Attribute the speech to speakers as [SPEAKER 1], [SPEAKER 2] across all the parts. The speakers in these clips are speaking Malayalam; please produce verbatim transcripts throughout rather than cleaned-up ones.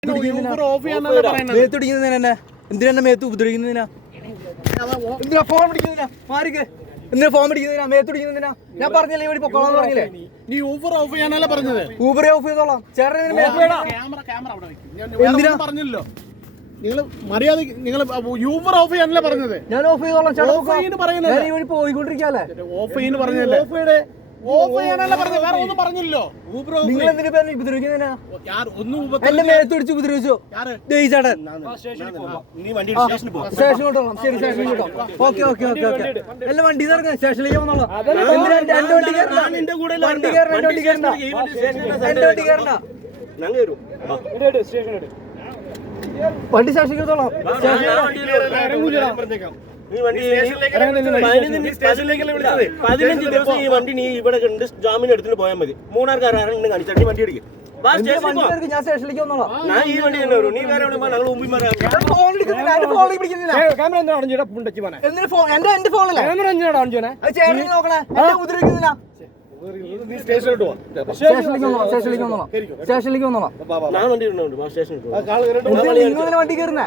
[SPEAKER 1] മേത്തുടിക്കുന്നതിനാ എന്തിനാ മേത്ത് ഉപദ്രവിക്കുന്നതിനാ എന്തിനാ ഫോൺ പിടിക്കുന്നതിനാ മാറിക്ക് എന്തിനാ ഫോൺ പിടിക്കുന്നതിനാ മേത്തുടിക്കുന്നതിനാ ഞാൻ പറഞ്ഞില്ലേ ഇവിടെ പൊക്കോളാന്ന് പറഞ്ഞില്ലേ
[SPEAKER 2] നീ ഊബർ ഓഫ് ചെയ്യാനല്ല പറഞ്ഞത്
[SPEAKER 1] ഊബർ ഓഫ് ചെയ്തോളാം ചേട്ടൻ
[SPEAKER 2] എന്തിനാ പറഞ്ഞല്ലോ നിങ്ങൾ മര്യാദ നിങ്ങൾ യൂബർ ഓഫ് ചെയ്യാനല്ല പറഞ്ഞത്
[SPEAKER 1] ഞാൻ ഓഫ് ചെയ്തോളാം
[SPEAKER 2] ചേട്ടൻ
[SPEAKER 1] പോയിക്കൊണ്ടിരിക്കാല്ലേ
[SPEAKER 2] ഓഫ് ചെയ്യുന്നു പറഞ്ഞല്ലേ ഓഫ് ചെയ്യാനല്ല പറഞ്ഞത് വേറെ ഒന്നും പറഞ്ഞില്ലോ
[SPEAKER 1] നിങ്ങൾ എന്തിനാ പേര് ഉപദ്രവിക്കുന്നതിനാ
[SPEAKER 2] ഒന്നും
[SPEAKER 1] എന്റെ മേത്തുടിച്ച് ഉപദ്രവിച്ചോ ചേട്ടൻ സ്റ്റേഷനിലോട്ടോളാം ശരി സ്റ്റേഷനിലോട്ടോ ഓക്കെ ഓക്കെ ഓക്കെ ഓക്കെ എല്ലാം വണ്ടി ഇറങ്ങാം സ്റ്റേഷനിലേക്ക് വന്നോളാം എന്റെ വണ്ടി കയറണ്ട വണ്ടി കയറണ്ട എന്റെ വണ്ടി കയറണ്ട എന്റെ വണ്ടി കയറണ്ട വണ്ടി സ്റ്റേഷനിലേക്ക് എടുത്തോളാം
[SPEAKER 3] പതിനഞ്ച് ദിവസം ഈ വണ്ടി നീ ഇവിടെ കണ്ട് ജാമ്യം എടുത്തിട്ട് പോയാൽ മതി. മൂന്നാർക്കാരും കാണിച്ചാൽ വണ്ടി അടിക്കും.
[SPEAKER 1] ഞാൻ സ്റ്റേഷനിലേക്ക് വന്നോളാം.
[SPEAKER 3] ഞാൻ ഈ വണ്ടി തന്നെ വരും. നീ വേറെ ഞങ്ങൾ മുമ്പിൽ
[SPEAKER 1] സ്റ്റേഷനിലേക്ക് വന്നോളാം.
[SPEAKER 3] ഞാൻ വണ്ടി ഉണ്ട് സ്റ്റേഷനിൽ
[SPEAKER 1] വണ്ടി കയറുന്നേ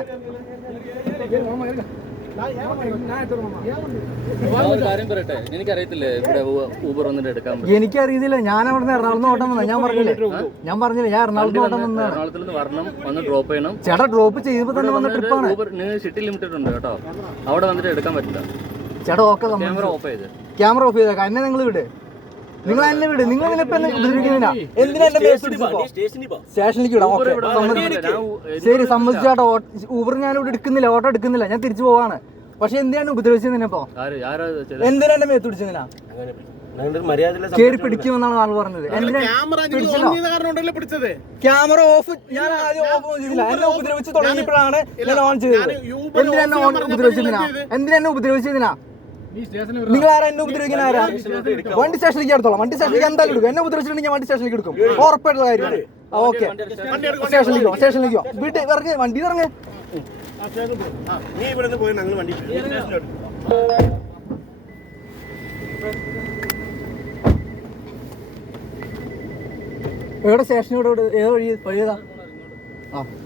[SPEAKER 4] എനിക്കറിയത്തില്ലേ ഇവിടെ ഊബർ വന്നിട്ട് എടുക്കാൻ
[SPEAKER 1] എനിക്കറിയത്തില്ല. ഞാൻ അവിടെ നിന്ന് എറണാകുളത്ത് ഓട്ടം വന്നത് ഞാൻ പറഞ്ഞില്ലേ ഞാൻ പറഞ്ഞില്ലേ ഞാൻ എറണാകുളത്ത് ഓട്ടം വന്നത്
[SPEAKER 4] എറണാകുളത്തിൽ നിന്ന് വരണം വന്ന് ഡ്രോപ്പ് ചെയ്യണം.
[SPEAKER 1] ചേട്ടാ ഡ്രോപ്പ് ചെയ്തപ്പോ തന്നെ വന്ന ട്രിപ്പാണ്.
[SPEAKER 4] സിറ്റി ലിമിറ്റഡ് ഉണ്ട് കേട്ടോ, അവിടെ വന്നിട്ട് എടുക്കാൻ പറ്റില്ല.
[SPEAKER 1] ചേട്ടാ ഓക്കെ
[SPEAKER 4] ക്യാമറ ഓഫ് ചെയ്ത്
[SPEAKER 1] ക്യാമറ ഓഫ് ചെയ്തേക്കാം. എന്നെ നിങ്ങൾ വിട് നിങ്ങൾ എന്നെ വിട് നിങ്ങൾ ഇതിനിപ്പോ എന്നെ ഉപദ്രവിക്കുന്നില്ല. എന്തിനാ എന്റെ സ്റ്റേഷനിലേക്ക് വിടാം. ഓക്കെ ശരി സമ്മതിച്ചു ചേട്ടാ. ഊബർ ഞാൻ ഇവിടെ എടുക്കുന്നില്ല, ഓട്ടോ എടുക്കുന്നില്ല, ഞാൻ തിരിച്ചു പോവാണ്. പക്ഷെ എന്തിനാണ് ഉപദ്രവിച്ചതിനിപ്പോ എന്തിനാ എന്റെ മേത്ത് പിടിച്ചതിനാ കേറി പിടിക്കുമെന്നാണ് ആൾ പറഞ്ഞത്. ക്യാമറ ഓഫ് ഞാൻ ആദ്യം ഓഫ് ചെയ്തില്ല. എന്നെ ഉപദ്രവിച്ച് തുടങ്ങിയപ്പോഴാണ് ഞാൻ ഓൺ ചെയ്തത്. എന്തിനാ എന്നെ ഉപദ്രവിച്ചതിനാ എന്തിനാ എന്നെ ഉപദ്രവിച്ചതിനാ നിങ്ങൾ ആരാ എന്നെ ഉപദ്രവിക്കുന്ന ആരാ? വണ്ടി സ്റ്റേഷനിലേക്ക് എടുത്തോളാം. വണ്ടി സ്റ്റേഷനിലേക്ക് എന്തായാലും എടുക്കും. എന്നെ ഉപദ്രവിച്ചിട്ടുണ്ടെങ്കിൽ ഞാൻ വണ്ടി സ്റ്റേഷനിലേക്ക് എടുക്കും. ഉറപ്പായിട്ടുള്ള കാര്യമാണ്. ഓക്കെ സ്റ്റേഷനിലേക്കോ സ്റ്റേഷനിലേക്കോ വീട്ടിൽ ഇറങ്ങി വണ്ടി ഇറങ്ങി
[SPEAKER 3] നീ ഇവിടെ പോയി ഞങ്ങൾ വണ്ടി
[SPEAKER 1] എവിടെ സ്റ്റേഷനോട് ഏതോ വഴി വഴിയതാ ആ